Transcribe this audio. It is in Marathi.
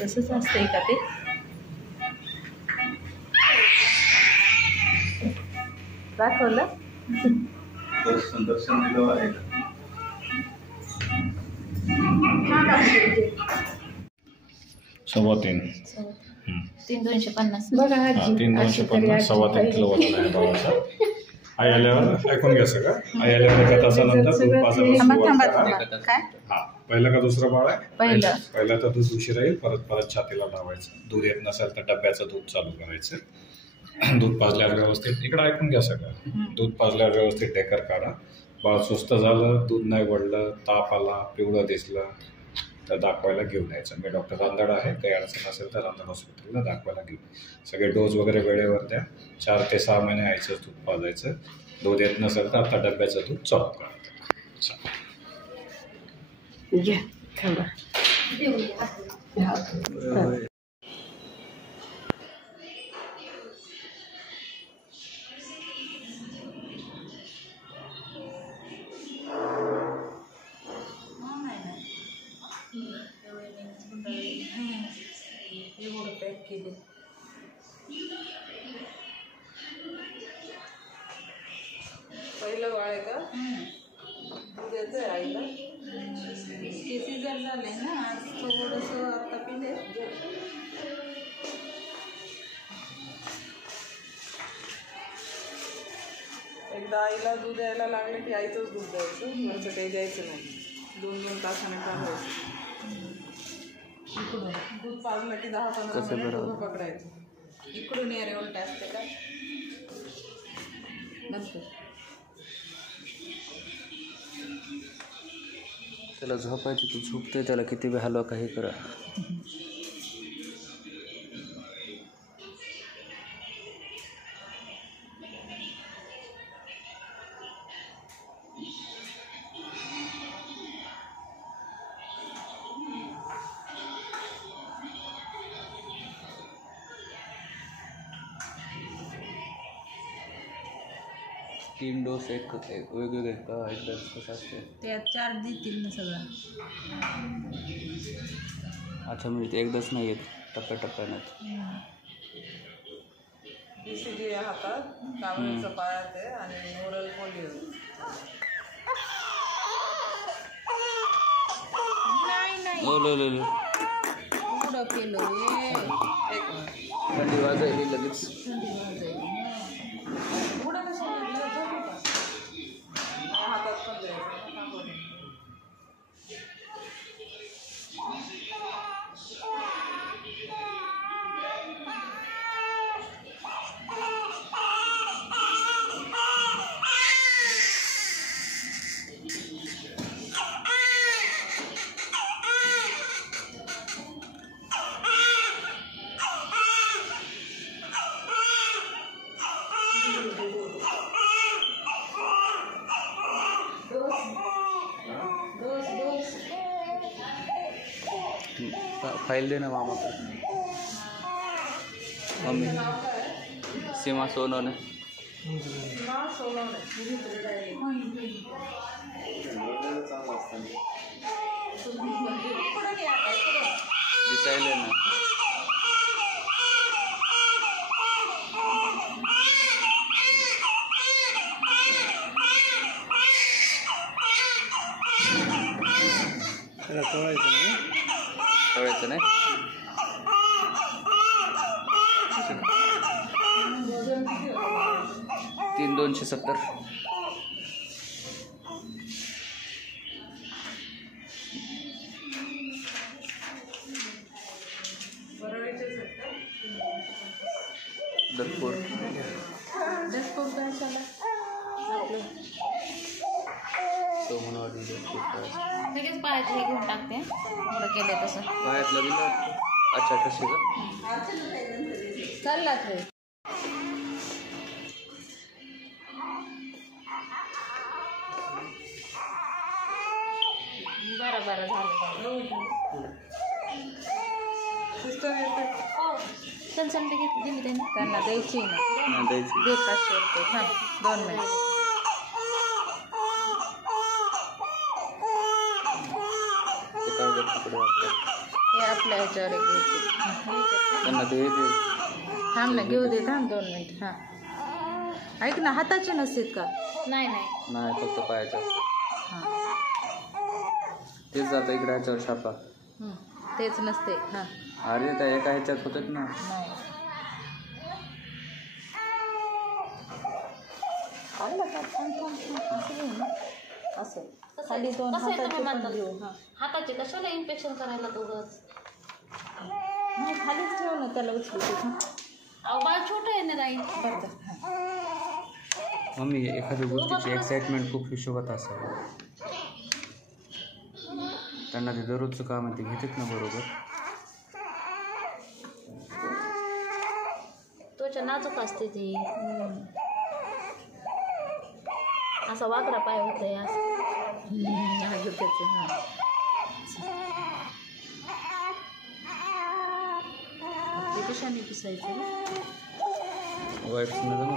तसंच असतंय का ते? दाखवलं दर्शन दिलं आहे. 3.25 3,250 बघा 3,250 3.25 किलो वजन आहे भावाचा. आई आल्यावर ऐकून घ्या सगळं. आई आल्यावर एका तासानंतर दूध पाजायला काय? पहिलं का दुसरं बाळ आहे? पहिलं तर दूध उशीर येईल. परत छातीला लावायचं. दूध येत नसेल तर डब्याचं दूध चालू करायचं. दूध पाजल्यावर व्यवस्थित इकडं ऐकून घ्या सगळं. दूध पाजल्यावर व्यवस्थित ढेकर काढा. बाळ सुस्त झालं, दूध नाही वळलं, ताप आला, पिवळं दिसलं तर दाखवायला घेऊन यायचं. मी डॉक्टर रांदड आहे. काही अडचण असेल तर रांदड हॉस्पिटलला दाखवायला घेऊन. सगळे डोस वगैरे वेळेवर द्या. 4 ते 6 महिने आईचं दूध पाजायचं. दूध येत नसेल तर आता डब्याचं दूध चालू करायचं. पहिलं बाळ आहे का? दूध आहे आईला. सीझन झाले ना आज थोडंसं आता पिले. एकदा आईला दूध द्यायला लागलं की आईचंच दूध द्यायचं. वरचं काही द्यायचं नाही. 2-2 तासाने पाजायचं. इकडून दूध पाजलं की 10-15 मिनिट पकडायचं. इकडून ये रे उलट असते का नंतर त्याला झोपायची तू झोपते त्याला किती वेळ हलवा काही करा. तीन डोस एक वेगवेगळे का एकदा कसं असते त्यात 4 देतील ना सगळं. अच्छा म्हणजे एकदाच नाही येत टप्प्याटप्प्यानं. BCG हातात कावळ्याचं पायात आहे आणि ओरल पोलिओ. नाही पुढं केलं थंडी वाजायली लगेच. हातात पण द्यायचं. फाइल दे ना मामा को. मम्मी सीमा सोनोने ना सोडवलं दिसायला ना कळायचं नाही 3,270 दरपूर सोमनवाडी लगेच पायाचे हे घेऊन टाकते थोडं केले तसं पायातलं दिलं अच्छा ठसे का चालला ते बरं झालं सिस्टर येते कन्सल्ट दिली त्यांना द्यायची ना द्यायची दे 500 रुपये थांब 2 मिनिट हे आपल्या ह्याच्यावर घ्यायचे त्यांना ते थांब ना घेऊ दे थांब 2 मिनिट हां ऐक ना हाताचे नसतात का नाही नाही फक्त पायाचं असतं हां तेच जातं इकडे ह्याच्यावर छापा तेच नसते हां अरे त्या एका ह्याच्यात होतात ना नाही आलं का थांब असं घेऊ ना असं खाली 2 हाताचे पण घेऊ हां हाताचे कशाला इन्फेक्शन करायला दोघंच नाही खालीच ठेव ना त्याला उचलू अहो बाळ छोटं आहे ना ताई मम्मी एखाद्या गोष्टीची एक्साइटमेंट खूप हिशोबात असावी त्यांना ते दररोजचं काम आहे ते घेतात ना बरोबर त्वचा नाजूक असते ती असा वाकडा पाय होतोय असं कशाने पिसायचं वाईट समजा ना